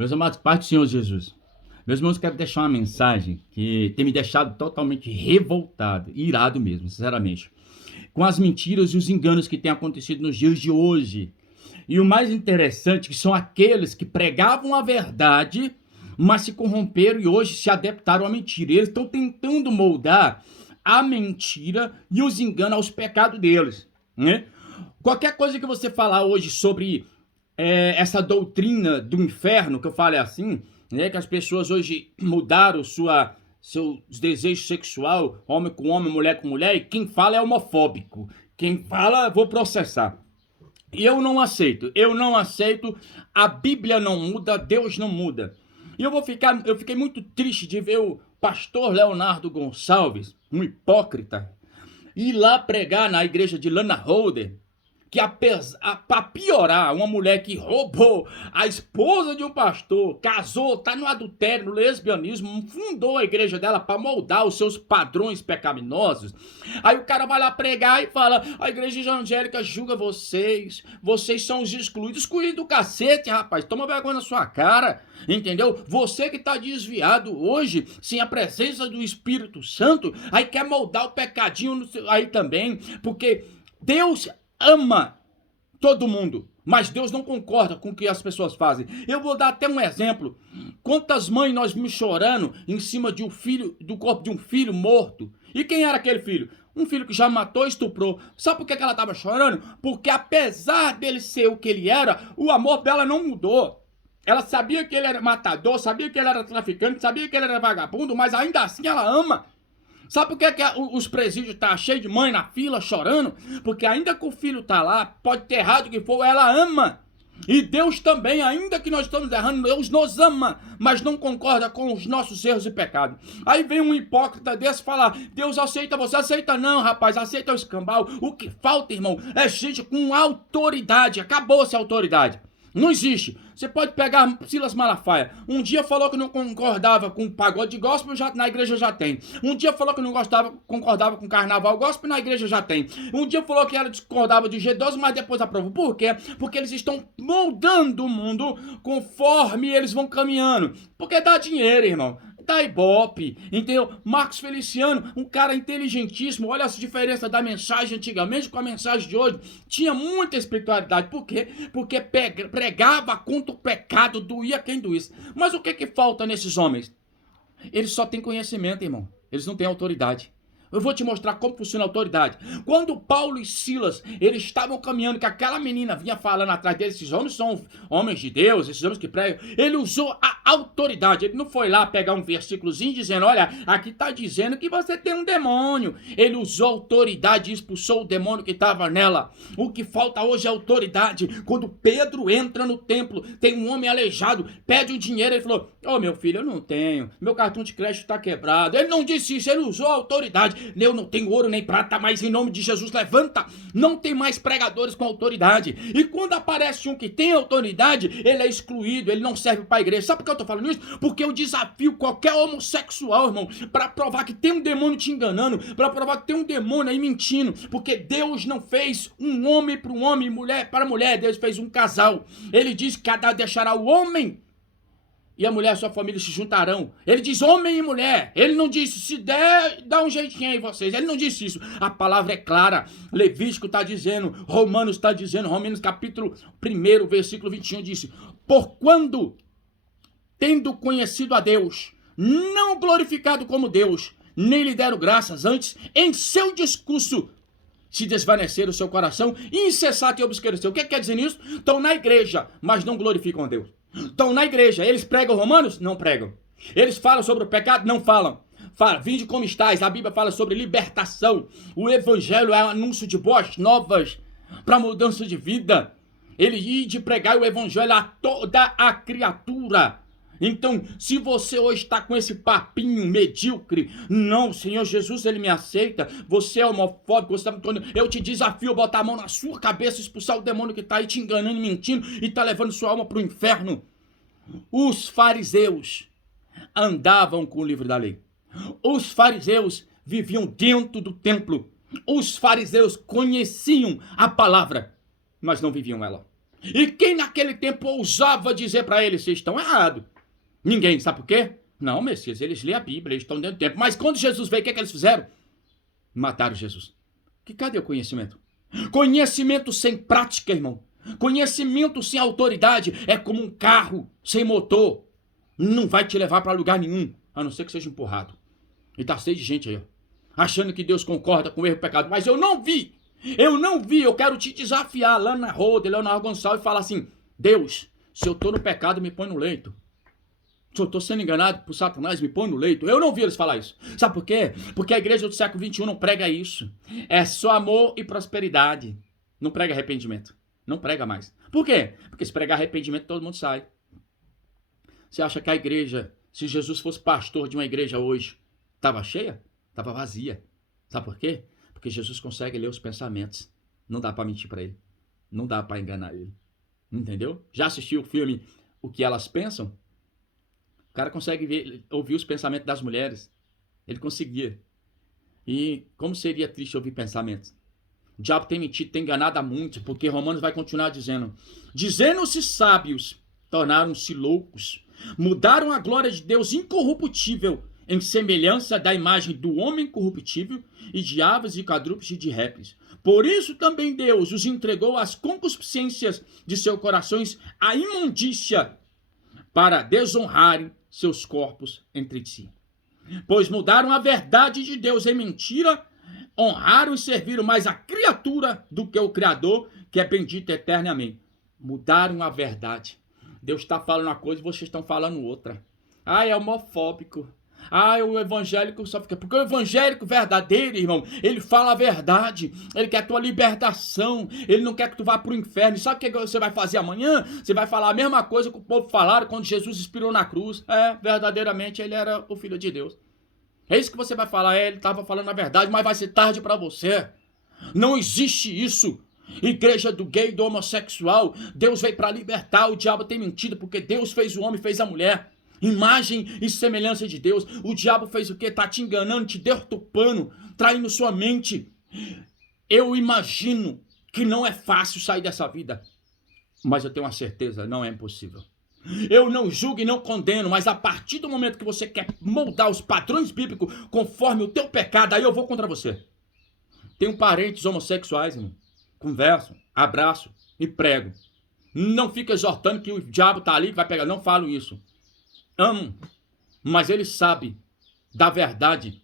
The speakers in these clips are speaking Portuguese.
Meus amados, Pai do Senhor Jesus. Meus irmãos, quero deixar uma mensagem que tem me deixado totalmente revoltado, irado mesmo, sinceramente, com as mentiras e os enganos que têm acontecido nos dias de hoje. E o mais interessante que são aqueles que pregavam a verdade, mas se corromperam e hoje se adaptaram à mentira. Eles estão tentando moldar a mentira e os enganos aos pecados deles, né? Qualquer coisa que você falar hoje sobre essa doutrina do inferno, que eu falo assim, né, que as pessoas hoje mudaram seus desejos sexual, homem com homem, mulher com mulher, e quem fala é homofóbico. Quem fala, vou processar. E eu não aceito, a Bíblia não muda, Deus não muda. E eu fiquei muito triste de ver o pastor Leonardo Gonçalves, um hipócrita, ir lá pregar na igreja de Lana Holder, que para piorar, uma mulher que roubou a esposa de um pastor, casou, tá no adultério, no lesbianismo, fundou a igreja dela para moldar os seus padrões pecaminosos. Aí o cara vai lá pregar e fala: a igreja evangélica julga vocês, vocês são os excluídos. Excluído do cacete, rapaz, toma vergonha na sua cara, entendeu? Você que tá desviado hoje, sem a presença do Espírito Santo, aí quer moldar o pecadinho aí também, porque Deus ama todo mundo, mas Deus não concorda com o que as pessoas fazem. Eu vou dar até um exemplo. Quantas mães nós vimos chorando em cima de um filho, do corpo de um filho morto? E quem era aquele filho? Um filho que já matou e estuprou. Sabe por que ela estava chorando? Porque apesar dele ser o que ele era, o amor dela não mudou. Ela sabia que ele era matador, sabia que ele era traficante, sabia que ele era vagabundo, mas ainda assim ela ama. Sabe por que os presídios estão cheios de mãe na fila chorando? Porque ainda que o filho tá lá, pode ter errado o que for, ela ama. E Deus também, ainda que nós estamos errando, Deus nos ama, mas não concorda com os nossos erros e pecados. Aí vem um hipócrita desse falar: Deus aceita você. Aceita não, rapaz, aceita o escambau. O que falta, irmão, é gente com autoridade. Acabou-se a autoridade. Não existe. Você pode pegar Silas Malafaia. Um dia falou que não concordava com pagode gospel, na igreja já tem. Um dia falou que não concordava com carnaval gospel, na igreja já tem. Um dia falou que discordava de G12, mas depois aprovou. Por quê? Porque eles estão moldando o mundo conforme eles vão caminhando. Porque dá dinheiro, irmão. Da Ibope, entendeu? Marcos Feliciano, um cara inteligentíssimo. Olha essa diferença da mensagem antigamente com a mensagem de hoje. Tinha muita espiritualidade. Por quê? Porque pregava contra o pecado, doía quem doísse. Mas o que falta nesses homens? Eles só têm conhecimento, irmão. Eles não têm autoridade. Eu vou te mostrar como funciona a autoridade. Quando Paulo e Silas, eles estavam caminhando, que aquela menina vinha falando atrás deles, esses homens são homens de Deus, esses homens que pregam, ele usou a autoridade. Ele não foi lá pegar um versículozinho dizendo: olha, aqui está dizendo que você tem um demônio. Ele usou autoridade e expulsou o demônio que estava nela. O que falta hoje é autoridade. Quando Pedro entra no templo, tem um homem aleijado, pede o dinheiro, ele falou: ô meu filho, eu não tenho, meu cartão de crédito está quebrado. Ele não disse isso, ele usou a autoridade. Eu não tenho ouro nem prata, mas em nome de Jesus levanta. Não tem mais pregadores com autoridade. E quando aparece um que tem autoridade, ele é excluído, ele não serve para a igreja. Sabe por que eu tô falando isso? Porque eu desafio qualquer homossexual, irmão, para provar que tem um demônio te enganando, para provar que tem um demônio aí mentindo. Porque Deus não fez um homem para um homem, mulher para mulher. Deus fez um casal. Ele diz que cada deixará o homem e a mulher e a sua família se juntarão. Ele diz homem e mulher. Ele não disse se der, dá um jeitinho aí vocês. Ele não disse isso. A palavra é clara. Levítico está dizendo, Romanos está dizendo, Romanos capítulo 1, versículo 21 disse: por quando, tendo conhecido a Deus, não glorificado como Deus, nem lhe deram graças, antes, em seu discurso, se desvanecer o seu coração, insensato e obscurecer. O que quer dizer isso? Estão na igreja, mas não glorificam a Deus. Estão na igreja, eles pregam romanos? Não pregam. Eles falam sobre o pecado? Não falam. Fala, vinde como estáis. A Bíblia fala sobre libertação. O evangelho é um anúncio de boas novas para mudança de vida. Ele ia de pregar o evangelho a toda a criatura. Então, se você hoje está com esse papinho medíocre, não, Senhor Jesus, Ele me aceita, você é homofóbico, você tá, eu te desafio a botar a mão na sua cabeça, expulsar o demônio que está aí te enganando e mentindo e está levando sua alma para o inferno. Os fariseus andavam com o livro da lei. Os fariseus viviam dentro do templo. Os fariseus conheciam a palavra, mas não viviam ela. E quem naquele tempo ousava dizer para eles, vocês estão errados? Ninguém, sabe por quê? Não, Messias, eles lêem a Bíblia, eles estão dentro do tempo. Mas quando Jesus veio, o que eles fizeram? Mataram Jesus. Cadê o conhecimento? Conhecimento sem prática, irmão. Conhecimento sem autoridade é como um carro sem motor. Não vai te levar para lugar nenhum, a não ser que seja empurrado. E tá cheio de gente aí, ó, achando que Deus concorda com o erro e pecado. Mas eu não vi. Eu quero te desafiar, Lana Rhodes, Leonardo Gonçalves, e falar assim, Deus, se eu tô no pecado, me põe no leito. Se eu estou sendo enganado por Satanás, me põe no leito. Eu não vi eles falar isso. Sabe por quê? Porque a igreja do século XXI não prega isso. É só amor e prosperidade. Não prega arrependimento. Não prega mais. Por quê? Porque se pregar arrependimento, todo mundo sai. Você acha que a igreja, se Jesus fosse pastor de uma igreja hoje, estava cheia? Estava vazia. Sabe por quê? Porque Jesus consegue ler os pensamentos. Não dá para mentir para ele. Não dá para enganar ele. Entendeu? Já assistiu o filme O que Elas Pensam? O cara consegue ouvir os pensamentos das mulheres. Ele conseguia. E como seria triste ouvir pensamentos? O diabo tem mentido, tem enganado a muitos, porque Romanos vai continuar dizendo. Dizendo-se sábios, tornaram-se loucos. Mudaram a glória de Deus incorruptível em semelhança da imagem do homem corruptível e de aves e quadrúpedes e de répteis. Por isso também Deus os entregou às concupiscências de seus corações, à imundícia, para desonrarem seus corpos entre si. Pois mudaram a verdade de Deus em mentira, honraram e serviram mais a criatura do que o Criador, que é bendito eternamente. Mudaram a verdade. Deus está falando uma coisa e vocês estão falando outra. É homofóbico. O evangélico só fica... Porque o evangélico verdadeiro, irmão, ele fala a verdade. Ele quer a tua libertação. Ele não quer que tu vá para o inferno. E sabe o que você vai fazer amanhã? Você vai falar a mesma coisa que o povo falaram quando Jesus expirou na cruz. Verdadeiramente ele era o Filho de Deus. É isso que você vai falar. Ele estava falando a verdade, mas vai ser tarde para você. Não existe isso. Igreja do gay, do homossexual. Deus veio para libertar. O diabo tem mentido porque Deus fez o homem, fez a mulher. Imagem e semelhança de Deus. O diabo fez o quê? Tá te enganando, te deturpando, traindo sua mente. Eu imagino que não é fácil sair dessa vida. Mas eu tenho uma certeza, não é impossível. Eu não julgo e não condeno, mas a partir do momento que você quer moldar os padrões bíblicos conforme o teu pecado, aí eu vou contra você. Tenho parentes homossexuais, irmão. Converso, abraço e prego. Não fica exortando que o diabo tá ali que vai pegar. Não falo isso. Amo, mas ele sabe da verdade.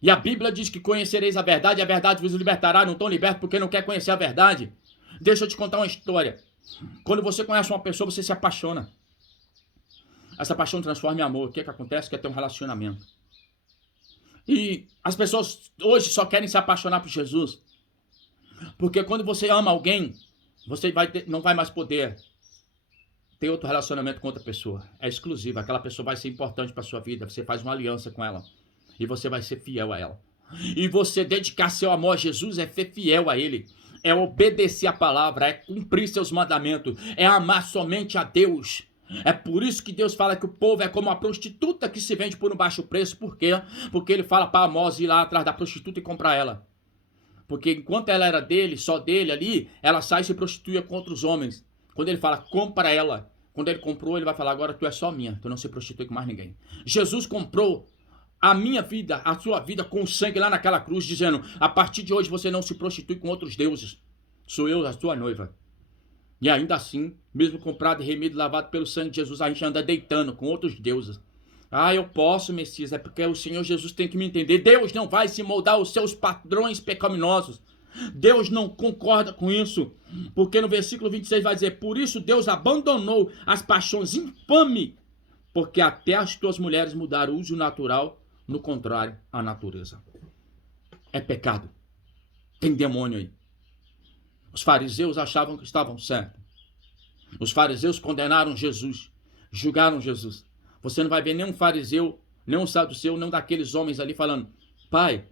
E a Bíblia diz que conhecereis a verdade vos libertará. Não estão libertos porque não quer conhecer a verdade. Deixa eu te contar uma história. Quando você conhece uma pessoa, você se apaixona. Essa paixão transforma em amor. O que acontece? Quer ter um relacionamento. E as pessoas hoje só querem se apaixonar por Jesus. Porque quando você ama alguém, você não vai mais poder ter outro relacionamento com outra pessoa. É exclusivo. Aquela pessoa vai ser importante para sua vida. Você faz uma aliança com ela. E você vai ser fiel a ela. E você dedicar seu amor a Jesus é ser fiel a ele. É obedecer a palavra. É cumprir seus mandamentos. É amar somente a Deus. É por isso que Deus fala que o povo é como a prostituta que se vende por um baixo preço. Por quê? Porque ele fala para Amós ir lá atrás da prostituta e comprar ela. Porque enquanto ela era dele, só dele ali, ela sai e se prostituía com outros homens. Quando ele fala, compra ela. Quando ele comprou, ele vai falar, agora tu é só minha. Tu não se prostitui com mais ninguém. Jesus comprou a minha vida, a sua vida com sangue lá naquela cruz, dizendo, a partir de hoje você não se prostitui com outros deuses. Sou eu a sua noiva. E ainda assim, mesmo comprado e remido, lavado pelo sangue de Jesus, a gente anda deitando com outros deuses. Eu posso, Messias, é porque o Senhor Jesus tem que me entender. Deus não vai se moldar aos seus padrões pecaminosos. Deus não concorda com isso. Porque no versículo 26 vai dizer, por isso Deus abandonou as paixões infames, porque até as tuas mulheres mudaram o uso natural, no contrário, à natureza. É pecado. Tem demônio aí. Os fariseus achavam que estavam certos. Os fariseus condenaram Jesus, julgaram Jesus. Você não vai ver nenhum fariseu, nenhum saduceu, nenhum daqueles homens ali falando, pai,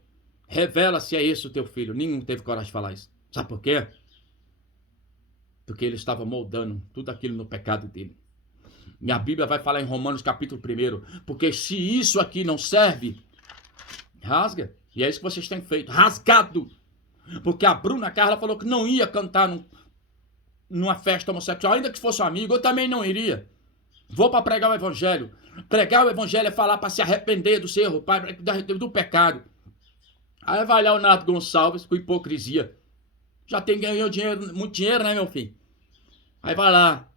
revela se é esse o teu filho. Nenhum teve coragem de falar isso. Sabe por quê? Porque ele estava moldando tudo aquilo no pecado dele. E a Bíblia vai falar em Romanos capítulo 1, porque se isso aqui não serve, rasga. E é isso que vocês têm feito, rasgado. Porque a Bruna Carla falou que não ia cantar numa festa homossexual, ainda que fosse um amigo, eu também não iria. Vou para pregar o evangelho. Pregar o evangelho é falar para se arrepender do seu erro, do pecado. Aí vai lá o Nato Gonçalves com hipocrisia. Já ganhou dinheiro, muito dinheiro, né, meu filho? Aí vai lá.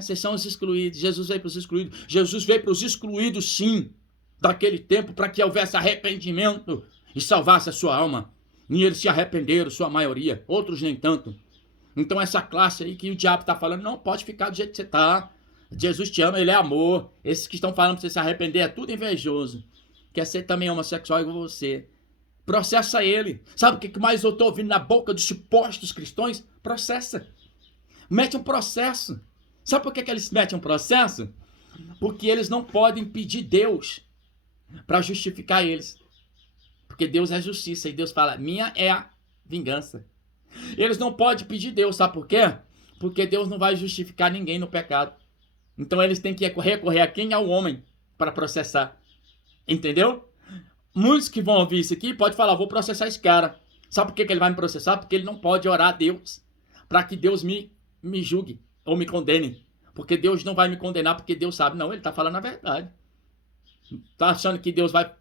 Vocês são os excluídos. Jesus veio para os excluídos. Jesus veio para os excluídos, sim, daquele tempo, para que houvesse arrependimento e salvasse a sua alma. E eles se arrependeram, sua maioria. Outros nem tanto. Então essa classe aí que o diabo está falando, não pode ficar do jeito que você está. Jesus te ama, ele é amor. Esses que estão falando para você se arrepender é tudo invejoso. Quer ser também homossexual igual você. Processa ele. Sabe o que mais eu estou ouvindo na boca dos supostos cristãos? Processa. Mete um processo. Sabe por que eles metem um processo? Porque eles não podem pedir Deus para justificar eles. Porque Deus é justiça. E Deus fala, minha é a vingança. Eles não podem pedir Deus, sabe por quê? Porque Deus não vai justificar ninguém no pecado. Então eles têm que recorrer a quem? Ao homem para processar. Entendeu? Muitos que vão ouvir isso aqui podem falar, vou processar esse cara. Sabe por que ele vai me processar? Porque ele não pode orar a Deus para que Deus me julgue ou me condene. Porque Deus não vai me condenar porque Deus sabe. Não, ele está falando a verdade. Está achando que Deus vai